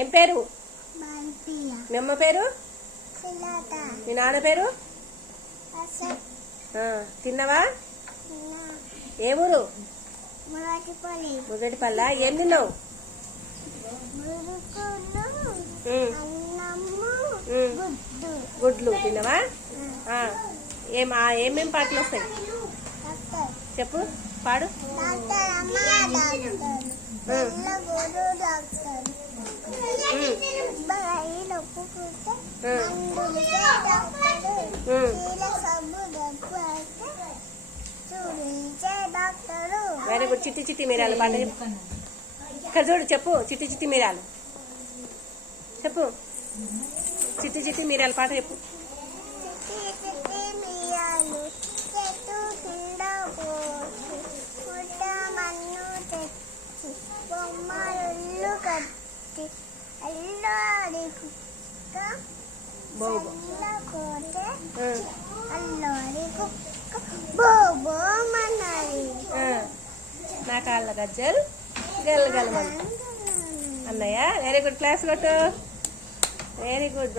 ఏం పేరు? మీ అమ్మ పేరు? మీ నాన్న పేరు? తిన్నావా? ఏ ఊరు? మురటిపల్ల. ఏం తిన్నావు? గుడ్లు తిన్నావా? ఏమేం పాటలు వస్తాయి చెప్పు, పాడు. Very good. చిట్టి చిట్టి మీరాలు పాట చెప్పు. ఇక్కడ చూడు, చెప్పు. చిట్టి చిట్టి మీరాలు చెప్పు. చిట్టి చిట్టి మీరాలు పాట చెప్పు. నా కాళ్ళ గజ్జలు గెలగలమని అన్నయ్య. Very good. క్లాస్ కొట్టు. Very good.